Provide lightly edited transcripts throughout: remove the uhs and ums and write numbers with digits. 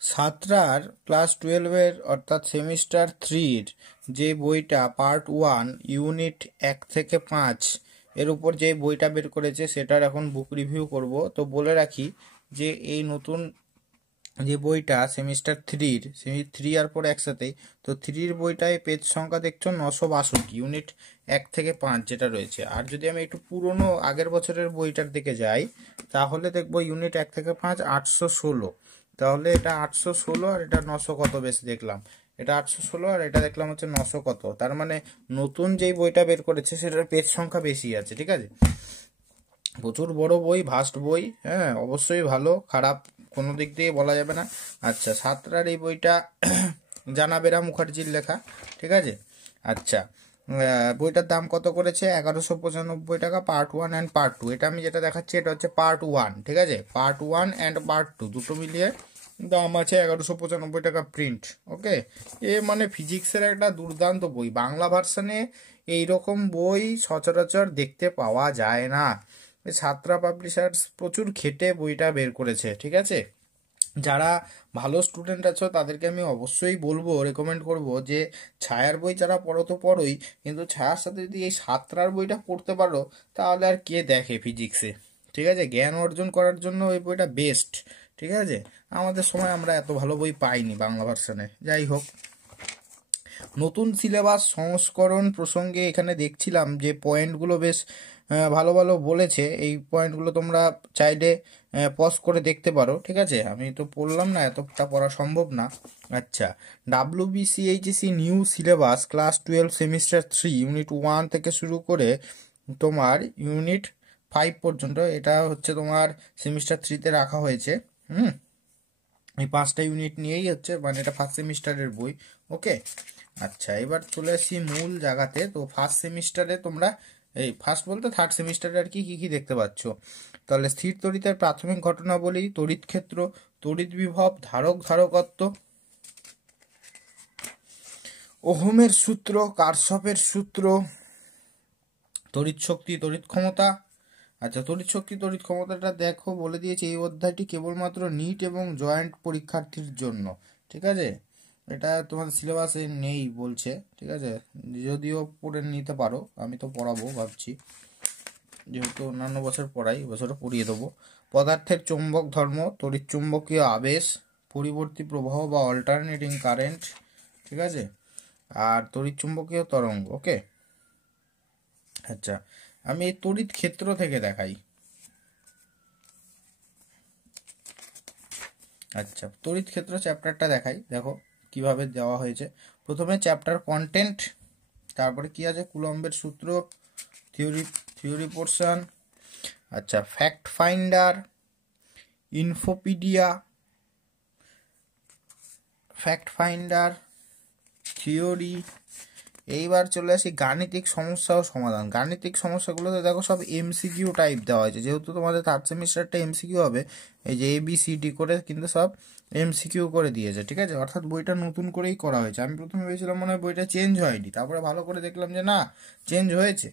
সাতটার ক্লাস 12-এর অর্থাৎ সেমিস্টার 3-র যে বইটা পার্ট 1 ইউনিট 1 থেকে 5 এর উপর যে বইটা বের করেছে সেটার এখন বুক রিভিউ করব। তো বলে রাখি যে এই নতুন যে বইটা সেমিস্টার 3-র থ্রি আর পর একসাথেই, তো 3-র বইটায় পেজ সংখ্যা দেখছো 962, ইউনিট 1 থেকে 5 যেটা রয়েছে। আর যদি আমি একটু পুরনো আগের বছরের বইটার দিকে যাই তাহলে দেখবো ইউনিট 1 থেকে 5 816। তাহলে এটা 816 আর এটা 900 কত বেশি দেখলাম, এটা 816 আর এটা দেখলাম হচ্ছে 900 কত। তার মানে নতুন যেই বইটা বের করেছে সেটার পেজ সংখ্যা বেশি আছে, ঠিক আছে। প্রচুর বড় বই, ভাস্ট বই, হ্যাঁ অবশ্যই ভালো, খারাপ কোনো দিক দিয়ে বলা যাবে না। আচ্ছা, সাতটার এই বইটা জানাবেরা মুখার্জির লেখা, ঠিক আছে। আচ্ছা, বইটার দাম কত করেছে? 1195 টাকা, পার্ট 1 অ্যান্ড পার্ট 2। এটা আমি যেটা দেখাচ্ছি এটা হচ্ছে পার্ট 1, ঠিক আছে। পার্ট 1 অ্যান্ড পার্ট 2 দুটো মিলিয়ে দাম আছে 1195 টাকা প্রিন্ট, ওকে। এ মানে ফিজিক্সের একটা দুর্দান্ত বই, বাংলা ভার্সানে এইরকম বই সচরাচর দেখতে পাওয়া যায় না। সাতরা পাবলিশার্স প্রচুর খেটে বইটা বের করেছে, ঠিক আছে। যারা ভালো স্টুডেন্ট আছো তাদেরকে আমি অবশ্যই বলবো, রেকমেন্ড করব যে ছায়ার বই যারা পড়ো তো পড়োই, কিন্তু ছায়ার সাথে যদি এই সাতরার বইটা পড়তে পারো তাহলে আর কে দেখে ফিজিক্সে, ঠিক আছে। জ্ঞান অর্জন করার জন্য ওই বইটা বেস্ট, ঠিক আছে। আমাদের সময় আমরা এত ভালো বই পাইনি বাংলা ভার্সনে। যাই হোক, নতুন সিলেবাস সংস্করণ প্রসঙ্গে এখানে দেখছিলাম যে পয়েন্টগুলো বেশ ভালো ভালো বলেছে। এই পয়েন্টগুলো তোমরা চাইলে পজ করে দেখতে পারো, ঠিক আছে। আমি তো পড়লাম না, এতটা পড়া সম্ভব না। আচ্ছা, WBCHSC new syllabus class 12 semester 3 unit 1 থেকে শুরু করে তোমার ইউনিট 5 পর্যন্ত, এটা হচ্ছে তোমার সেমিস্টার 3-তে রাখা হয়েছে। এই 5টা ইউনিট নিয়েই হচ্ছে, মানে এটা ফার্স্ট সেমিস্টারের বই, ওকে। আচ্ছা, এবার চলে আসি মূল জায়গাতে। তো ফার্স্ট সেমিস্টারে তোমরা এই ফার্স্ট বলতে থার্ড সেমিস্টারে আর কি কি দেখতে পাচ্ছ। তাহলে স্থির তড়িতের প্রাথমিক ঘটনাবলী, তড়িৎ ক্ষেত্র, তড়িৎ বিভব, ধারক ধারকত্ব, ওহমের সূত্র, কারশফের সূত্র, তড়িৎ শক্তি, তড়িৎ ক্ষমতা। আচ্ছা, তড়িৎ শক্তি তড়িৎ ক্ষমতাটা দেখো বলে দিয়েছে এই অধ্যায়টি কেবলমাত্র নিট এবং জয়েন্ট পরীক্ষার্থীর জন্য, ঠিক আছে। এটা তোমাদের সিলেবাসে নেই বলছে, ঠিক আছে। যদিও পড়ে নিতে পারো, আমি তো পড়াবো ভাবছি, যেহেতু অন্যান্য বছর পড়াই, বছরও পড়িয়ে দেবো। পদার্থের চৌম্বক ধর্ম, তড়িৎ চুম্বকীয় আবেশ, পরিবর্তী প্রবাহ বা অল্টারনেটিং কারেন্ট, ঠিক আছে, আর তড়িৎ চুম্বকীয় তরঙ্গ, ওকে। আচ্ছা, আমি এই তড়িৎ ক্ষেত্র থেকে দেখাই। আচ্ছা, তড়িৎ ক্ষেত্র চ্যাপ্টারটা দেখাই, দেখো কিভাবে দেওয়া হয়েছে। প্রথমে চ্যাপ্টার কন্টেন্ট, তারপরে কি আছে, কুলম্বের সূত্র, থিওরি পোর্শন। আচ্ছা, ফ্যাক্ট ফাইন্ডার, ইনফোপিডিয়া, থিওরি। এইবার চলে আসি গাণিতিক সমস্যা ও সমাধান। গাণিতিক সমস্যাগুলোতে দেখো সব MCQ টাইপ দেওয়া হয়েছে, যেহেতু তোমাদের থার্ড সেমিস্টারটা MCQ হবে, এই যে ABCD করে কিন্তু সব MCQ করে দিয়েছে, ঠিক আছে। অর্থাৎ বইটা নতুন করেই করা হয়েছে। আমি প্রথমে ভেবেছিলাম মনে হয় বইটা চেঞ্জ হয়নি, তারপরে ভালো করে দেখলাম যে না, চেঞ্জ হয়েছে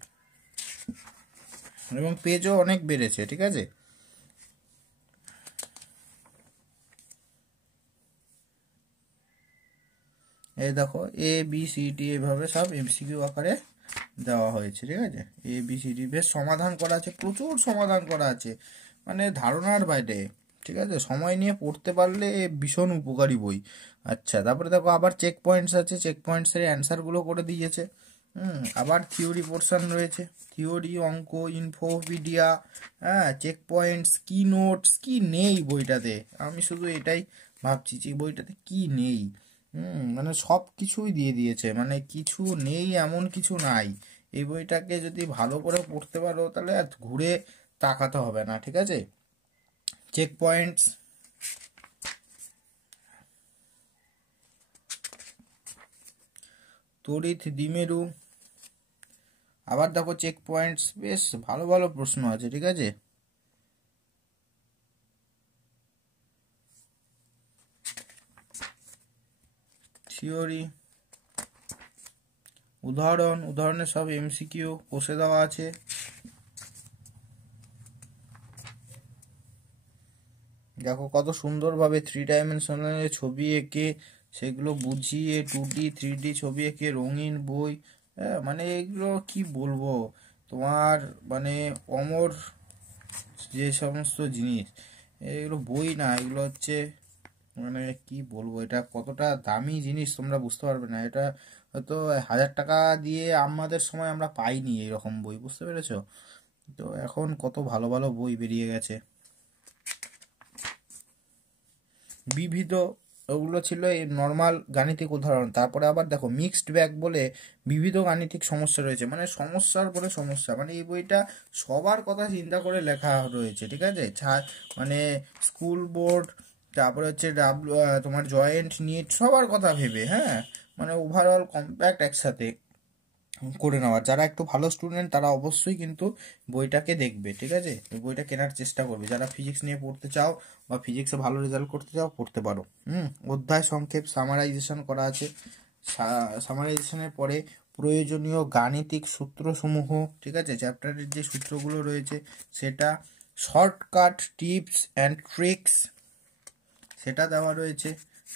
এবং পেজও অনেক বেড়েছে, ঠিক আছে। এই দেখো ABCD এভাবে সব MCQ আকারে দেওয়া হয়েছে, ঠিক আছে। ABCD বেশ সমাধান করা আছে, প্রচুর সমাধান করা আছে, মানে ধারণার বাইরে, ঠিক আছে। সময় নিয়ে পড়তে পারলে ভীষণ উপকারী বই। আচ্ছা, তারপরে দেখো আবার চেক পয়েন্টস আছে, চেক পয়েন্টসের অ্যান্সারগুলো করে দিয়েছে। আবার থিওরি পোর্শন রয়েছে, থিওরি, অঙ্ক, ইনফোপিডিয়া, হ্যাঁ, চেক পয়েন্টস, কি নোটস, কি নেই বইটাতে। আমি শুধু এটাই ভাবছি যে বইটাতে কি নেই। মানে সব কিছুই দিয়ে দিয়েছে, মানে কিছু নেই এমন কিছু নাই। এই বইটাকে যদি ভালো করে পড়তে পারো তাহলে আর ঘুরে তাকাতে হবে না, ঠিক আছে। চেক পয়েন্টস, তড়িৎ দ্বিমেরু। আবার দেখো চেক পয়েন্টস, বেশ ভালো ভালো প্রশ্ন আছে, ঠিক আছে। থিওরি, উদাহরণের সব MCQ কষে দেওয়া আছে। দেখো কত সুন্দরভাবে 3 ডাইমেনশনাল ছবি এঁকে সেগুলো বুঝিয়ে 2D 3D ছবি এঁকে রঙিন বই। হ্যাঁ মানে এগুলো কি বলবো তোমার, মানে অমর যে সমস্ত জিনিস, এগুলো বই না, এগুলো হচ্ছে মানে কি বলবো, এটা কতটা দামি জিনিস তোমরা বুঝতে পারবে না। এটা হয়তো 1000 টাকা দিয়ে আমাদের সময় আমরা পাইনি এরকম বই, বুঝতে পেরেছো? তো এখন কত ভালো ভালো বই বেরিয়ে গেছে। বিবিধ, ওগুলো ছিল এই নর্মাল গাণিতিক উদাহরণ। তারপরে আবার দেখো মিক্সড ব্যাগ বলে বিবিধ গাণিতিক সমস্যা রয়েছে, মানে সমস্যার পরে সমস্যা, মানে এই বইটা সবার কথা চিন্তা করে লেখা রয়েছে, ঠিক আছে? মানে স্কুল বোর্ড, তারপরে হচ্ছে তোমার জয়েন্ট নিট, সবার কথা ভেবে, হ্যাঁ, মানে ওভারঅল কম্প্যাক্ট একসাথে করে নেওয়ার। যারা একটু ভালো স্টুডেন্ট তারা অবশ্যই কিন্তু বইটাকে দেখবে, ঠিক আছে? বইটা কেনার চেষ্টা করবে। যারা ফিজিক্স নিয়ে পড়তে চাও বা ফিজিক্সে ভালো রেজাল্ট করতে চাও পড়তে পারো। অধ্যায় সংক্ষেপ সামারাইজেশন করা আছে। সামারাইজেশনের পরে প্রয়োজনীয় গাণিতিক সূত্রসমূহ, ঠিক আছে, চ্যাপ্টারের যে সূত্রগুলো রয়েছে সেটা, শর্টকাট টিপস অ্যান্ড ট্রিক্স সেটা দেওয়া রয়েছে।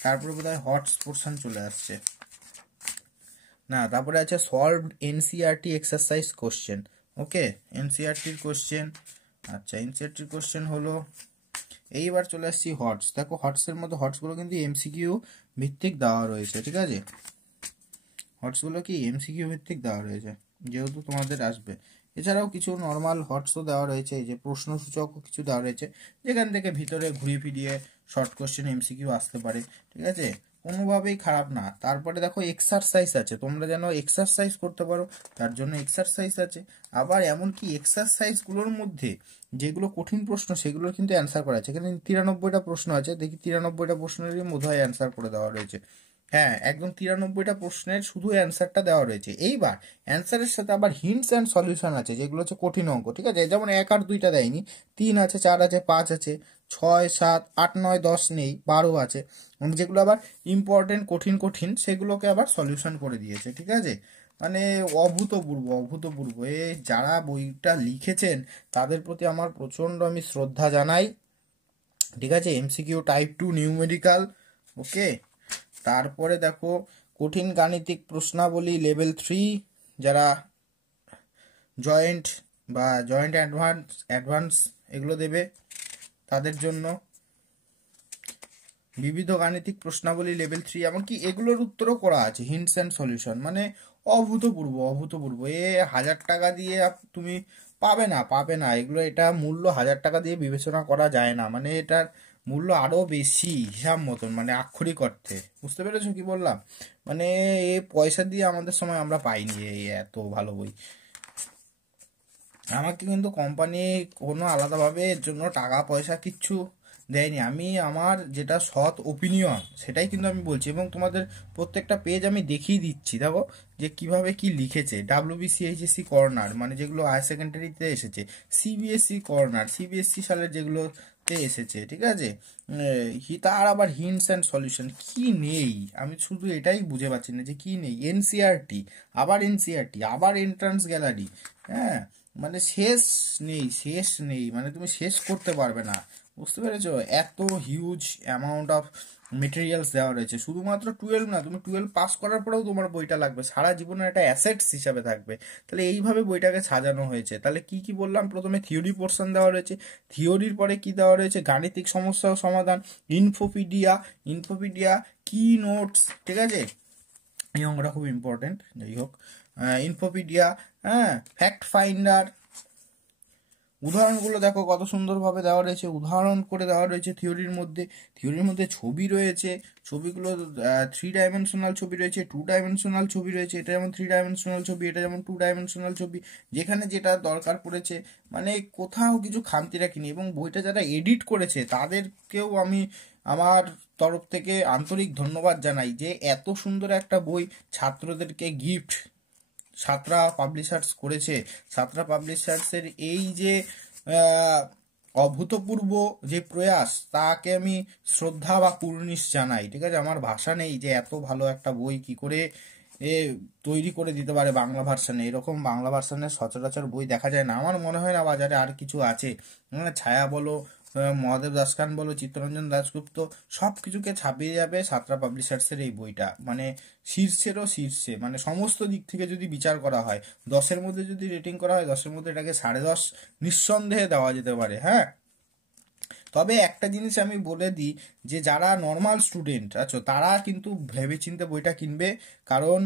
তারপরে বোধহয় হটস পোর্শন চলে আসছে না, তারপরে আছে সলভড এনসিআরটি এক্সারসাইজ কোশ্চেন। ওকে, এনসিআরটির কোশ্চেন। আচ্ছা, এনসিআরটির কোশ্চেন হলো, এইবার চলে আসছি হটস। দেখো হটসের মধ্যে হটসগুলো কিন্তু এমসিকিউ ভিত্তিক দেওয়া রয়েছে, ঠিক আছে? হটসগুলো কি এমসিকিউ ভিত্তিক দেওয়া রয়েছে, যেহেতু তোমাদের আসবে। এছাড়াও কিছু নর্মাল হটসও দেওয়া রয়েছে, এই যে প্রশ্নসূচকও কিছু দেওয়া রয়েছে, যেখান থেকে ভিতরে ঘুরিয়ে ফিরিয়ে শর্ট কোশ্চেন এমসিকিউ আসতে পারে, ঠিক আছে? কোনোভাবেই খারাপ না। তারপরে দেখো এক্সারসাইজ আছে, তোমরা যেন এক্সারসাইজ করতে পারো তার জন্য এক্সারসাইজ আছে। আবার এমনকি এক্সারসাইজগুলোর মধ্যে যেগুলো কঠিন প্রশ্ন সেগুলোর কিন্তু অ্যান্সার করা আছে। এখানে 93টা প্রশ্ন আছে, দেখি 93টা প্রশ্নেরই বোধহয় অ্যান্সার করে দেওয়া রয়েছে। হ্যাঁ, একদম 93টা প্রশ্নের শুধু অ্যান্সারটা দেওয়া রয়েছে। এইবার অ্যান্সারের সাথে আবার হিন্টস অ্যান্ড সলিউশন আছে, যেগুলো হচ্ছে কঠিন অঙ্ক, ঠিক আছে? যেমন 1 আর 2টা দেয়নি, 3 আছে, 4 আছে, 5 আছে, 6, 7, 8, 9, 10 নেই, 12 আছে। যেগুলো আবার ইম্পর্টেন্ট কঠিন কঠিন সেগুলোকে আবার সলিউশন করে দিয়েছে, ঠিক আছে? মানে অভূতপূর্ব অভূতপূর্ব। যারা বইটা লিখেছেন তাদের প্রতি আমার প্রচণ্ড আমি শ্রদ্ধা জানাই, ঠিক আছে? MCQ type 2 numerical. ওকে, তারপরে দেখো কঠিন গাণিতিক প্রশ্নাবলী লেভেল 3, যারা জয়েন্ট বা জয়েন্ট অ্যাডভান্স এগুলো দেবে তাদের জন্য বিবিধ গাণিতিক প্রশ্নাবলী লেভেল 3, এমনকি এগুলোর উত্তরও করা আছে, হিন্টস অ্যান্ড সলিউশন। মানে অভূতপূর্ব অভূতপূর্ব। 1000 টাকা দিয়ে তুমি পাবে না, পাবে না এগুলো। এটা মূল্য 1000 টাকা দিয়ে বিবেচনা করা যায় না, মানে এটার মূল্য আরো বেশি হিসাব মতন, মানে আক্ষরিক অর্থে। বুঝতে পেরেছো কি বললাম? মানে এই পয়সা দিয়ে আমাদের সময় আমরা পাইনি এই এত ভালো বই। আমাকে কিন্তু কোম্পানি কোনো আলাদাভাবে এর জন্য টাকা পয়সা কিচ্ছু দেয়নি। আমি আমার যেটা সৎ ওপিনিয়ন সেটাই কিন্তু আমি বলছি, এবং তোমাদের প্রত্যেকটা পেজ আমি দেখিয়ে দিচ্ছি। দেখো যে কিভাবে কি লিখেছে। WBCHSC কর্নার, মানে যেগুলো হায়ার সেকেন্ডারিতে এসেছে, CBSE কর্নার, CBSE সালের যেগুলোতে এসেছে, ঠিক আছে? তার আবার হিন্টস অ্যান্ড সলিউশন কি নেই, আমি শুধু এটাই বুঝে পাচ্ছি না যে কি নেই। এনসিআরটি, আবার এনসিআরটি, আবার এন্ট্রান্স গ্যালারি, হ্যাঁ, মানে শেষ নেই, শেষ নেই, মানে তুমি শেষ করতে পারবে না। বুঝতে পেরেছো? এত হিউজ অ্যামাউন্ট অফ মেটেরিয়ালস দেওয়া রয়েছে। শুধুমাত্র 12 না, তুমি 12 পাস করার পরেও তোমার বইটা লাগবে, সারা জীবনের একটা অ্যাসেটস হিসাবে থাকবে। তাহলে এইভাবে বইটাকে সাজানো হয়েছে। তাহলে কি কি বললাম? প্রথমে থিওরি পোর্শন দেওয়া রয়েছে, থিওরির পরে কি দেওয়া রয়েছে? গাণিতিক সমস্যা ও সমাধান, ইনফোপিডিয়া, ইনফোপিডিয়া কি নোটস, ঠিক আছে? এই অঙ্কটা খুব ইম্পর্টেন্ট, যাই হোক। ইনফোপিডিয়া, হ্যাঁ, ফ্যাক্ট ফাইন্ডার। উদাহরণগুলো দেখো কত সুন্দরভাবে দেওয়া রয়েছে, উদাহরণ করে দেওয়া রয়েছে থিওরির মধ্যে। থিওরির মধ্যে ছবি রয়েছে, ছবিগুলো 3 ডাইমেনশনাল ছবি রয়েছে, 2 ডাইমেনশনাল ছবি রয়েছে। এটা যেমন 3 ডাইমেনশনাল ছবি, এটা যেমন 2 ডাইমেনশনাল ছবি, যেখানে যেটা দরকার পড়েছে, মানে কোথাও কিছু খামতি রাখিনি। এবং বইটা যারা এডিট করেছে তাদেরকেও আমি আমার তরফ থেকে আন্তরিক ধন্যবাদ জানাই, যে এত সুন্দর একটা বই ছাত্রদেরকে গিফট সাতরা পাবলিশার্স করেছে। সাতরা পাবলিশার্সের এই যে আহ, অভূতপূর্ব যে প্রয়াস, তাকে আমি শ্রদ্ধা বা কুর্নিশ জানাই, ঠিক আছে? আমার ভাষা নেই যে এত ভালো একটা বই কি করে এ তৈরি করে দিতে পারে বাংলা ভার্সানে। এরকম বাংলা ভার্সানের সচরাচর বই দেখা যায় না, আমার মনে হয় না বাজারে আর কিছু আছে। মানে ছায়া বলো মহাদেব দাসকান বলো, চিত্তরঞ্জন দাশগুপ্ত, সব কিছুকে ছাপিয়ে যাবে সাঁতরা পাবলিশার্সের এই বইটা। মানে শীর্ষেরও শীর্ষে, মানে সমস্ত দিক থেকে যদি বিচার করা হয়, 10-এর মধ্যে যদি রেটিং করা হয়, 10-এর মধ্যে এটাকে 10.5 নিঃসন্দেহে দেওয়া যেতে পারে। হ্যাঁ, তবে একটা জিনিস আমি বলে দিই, যে যারা নর্মাল স্টুডেন্ট আছো তারা কিন্তু ভেবেচিন্তে বইটা কিনবে, কারণ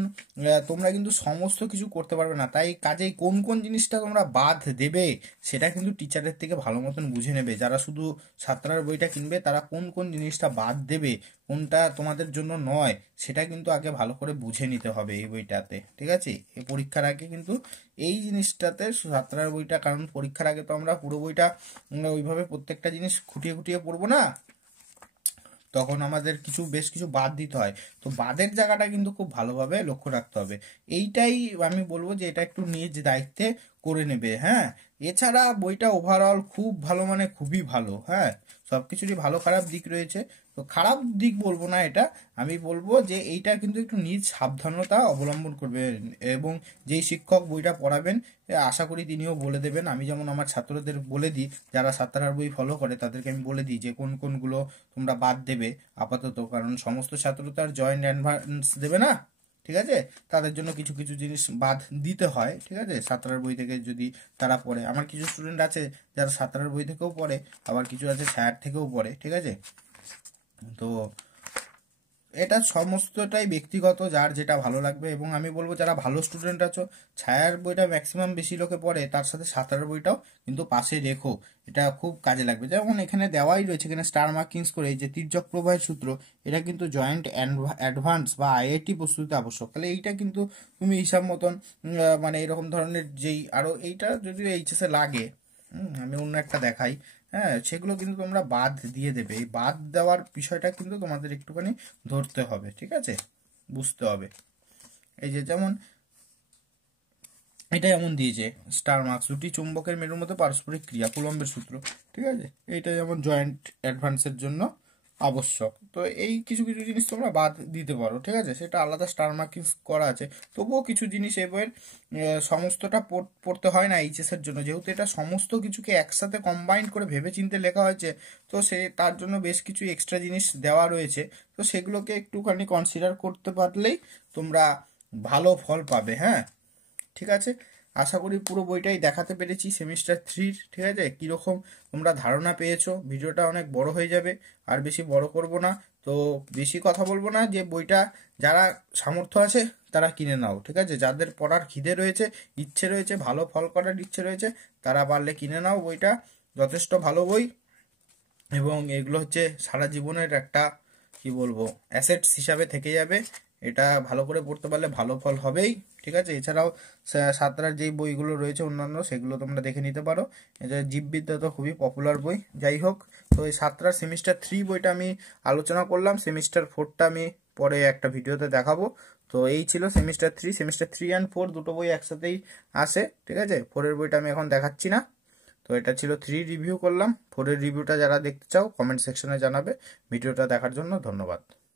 তোমরা কিন্তু সমস্ত কিছু করতে পারবে না। তাই কাজেই কোন কোন জিনিসটা তোমরা বাদ দেবে সেটা কিন্তু টিচারের থেকে ভালো মতন বুঝে নেবে। যারা শুধু সাঁতরার বইটা কিনবে তারা কোন কোন জিনিসটা বাদ দেবে, কোনটা তোমাদের জন্য নয়, সেটা কিন্তু আগে ভালো করে বুঝে নিতে হবে এই বইটাতে। ঠিক আছে, এই পরীক্ষার আগে কিন্তু এই জিনিসটাতে সাঁতরার বইটা, কারণ পরীক্ষার আগে তো আমরা পুরো বইটা ওইভাবে প্রত্যেকটা জিনিস খুঁটিয়ে খুঁটিয়ে পড়বো না, তখন আমাদের বেশ কিছু বাদ দিতে হয়। তো বাদের জায়গাটা কিন্তু খুব ভালোভাবে লক্ষ্য রাখতে হবে। এইটাই আমি বলবো যে এটা একটু নিজ দায়িত্বে করে নেবে। হ্যাঁ, এছাড়া বইটা ওভারঅল খুব ভালো, মানে খুবই ভালো। হ্যাঁ, সব কিছুরই ভালো খারাপ দিক রয়েছে, তো খারাপ দিক বলবো না এটা, আমি বলবো যে এইটা কিন্তু একটু নিজ সাবধানতা অবলম্বন করবেন, এবং যেই শিক্ষক বইটা পড়াবেন আশা করি তিনিও বলে দেবেন। আমি যেমন আমার ছাত্রদের বলে দিই, যারা সাঁতারার বই ফলো করে তাদেরকে আমি বলে দিই যে কোন কোনগুলো তোমরা বাদ দেবে আপাতত, কারণ সমস্ত ছাত্র তো আর জয়েন্ট অ্যাডভান্স দেবে না। ঠিক আছে, তাদের জন্য কিছু কিছু জিনিস বাদ দিতে হয়। ঠিক আছে, সাঁতারার বই থেকে যদি তারা পড়ে, আমার কিছু স্টুডেন্ট আছে যারা সাঁতারার বই থেকেও পড়ে, আবার কিছু আছে ছায়ার থেকেও পড়ে। ঠিক আছে, তো এটা সমস্তটাই ব্যক্তিগত, যার যেটা ভালো লাগবে। এবং আমি বলবো যারা ভালো স্টুডেন্ট আছো, ছায়ার বইটা ম্যাক্সিমাম বেশি লোকে পড়ে, তার সাথে সাঁতারের বইটাও কিন্তু পাশে রেখো, এটা খুব কাজে লাগবে। যেমন এখানে দেওয়াই রয়েছে, এখানে স্টার মার্কিংস করে এই যে তির্যক প্রবাহের সূত্র, এটা কিন্তু জয়েন্ট অ্যাডভান্স বা আইআইটি প্রস্তুতিতে আবশ্যক। তাহলে এইটা কিন্তু তুমি হিসাব মতন মানে এরকম ধরনের যেই আরও এইটা যদিও এইচএসে লাগে, আমি অন্য একটা দেখাই। হ্যাঁ, সেগুলো কিন্তু তোমরা বাদ দিয়ে দেবে। এই বাদ দেওয়ার বিষয়টা কিন্তু তোমাদের একটুখানি ধরতে হবে। ঠিক আছে, বুঝতে হবে। এই যে যেমন এটা এমন দিয়েছে স্টার মার্কস, দুটি চুম্বকের মেরুর মধ্যে পারস্পরিক ক্রিয়া, কুলম্বের সূত্র। ঠিক আছে, এইটা যেমন জয়েন্ট অ্যাডভান্সের জন্য আবশ্যক। তো এই কিছু কিছু জিনিস তোমরা বাদ দিতে পারো। ঠিক আছে, সেটা আলাদা স্টার মার্কিং করা আছে, তবুও কিছু জিনিস এই বইয়ের সমস্তটা পড়তে হয় না এইচএস এর জন্য, যেহেতু এটা সমস্ত কিছুকে একসাথে কম্বাইন করে ভেবে চিন্তে লেখা হয়েছে। তো তার জন্য বেশ কিছু এক্সট্রা জিনিস দেওয়া রয়েছে, তো সেগুলোকে একটুখানি কনসিডার করতে পারলেই তোমরা ভালো ফল পাবে। হ্যাঁ, ঠিক আছে, আশা করি পুরো বইটাই দেখাতে পেরেছি সেমিস্টার 3। ঠিক আছে, কীরকম তোমরা ধারণা পেয়েছো। ভিডিওটা অনেক বড় হয়ে যাবে, আর বেশি বড় করব না, তো বেশি কথা বলবো না। যে বইটা যারা সামর্থ্য আছে তারা কিনে নাও। ঠিক আছে, যাদের পড়ার খিদে রয়েছে, ইচ্ছে রয়েছে, ভালো ফল করার ইচ্ছে রয়েছে, তারা পারলে কিনে নাও বইটা। যথেষ্ট ভালো বই, এবং এগুলো হচ্ছে সারা জীবনের একটা কি বলবো অ্যাসেটস হিসাবে থেকে যাবে। এটা ভালো করে পড়তে পারলে ভালো ফল হবেই। ঠিক আছে, এছাড়াও সাঁতরার যেই বইগুলো রয়েছে অন্যান্য, সেগুলো তোমরা দেখে নিতে পারো। এটা জীববিদ্যা তো খুবই পপুলার বই। যাই হোক, তো এই সাঁতরার সেমিস্টার 3 বইটা আমি আলোচনা করলাম, সেমিস্টার 4টা আমি পরে একটা ভিডিওতে দেখাবো। তো এই ছিল সেমিস্টার 3। সেমিস্টার 3 অ্যান্ড 4 দুটো বই একসাথেই আসে। ঠিক আছে, 4-এর বইটা আমি এখন দেখাচ্ছি না। তো এটা ছিল 3 রিভিউ করলাম। 4-এর রিভিউটা যারা দেখতে চাও কমেন্ট সেকশনে জানাবে। ভিডিওটা দেখার জন্য ধন্যবাদ।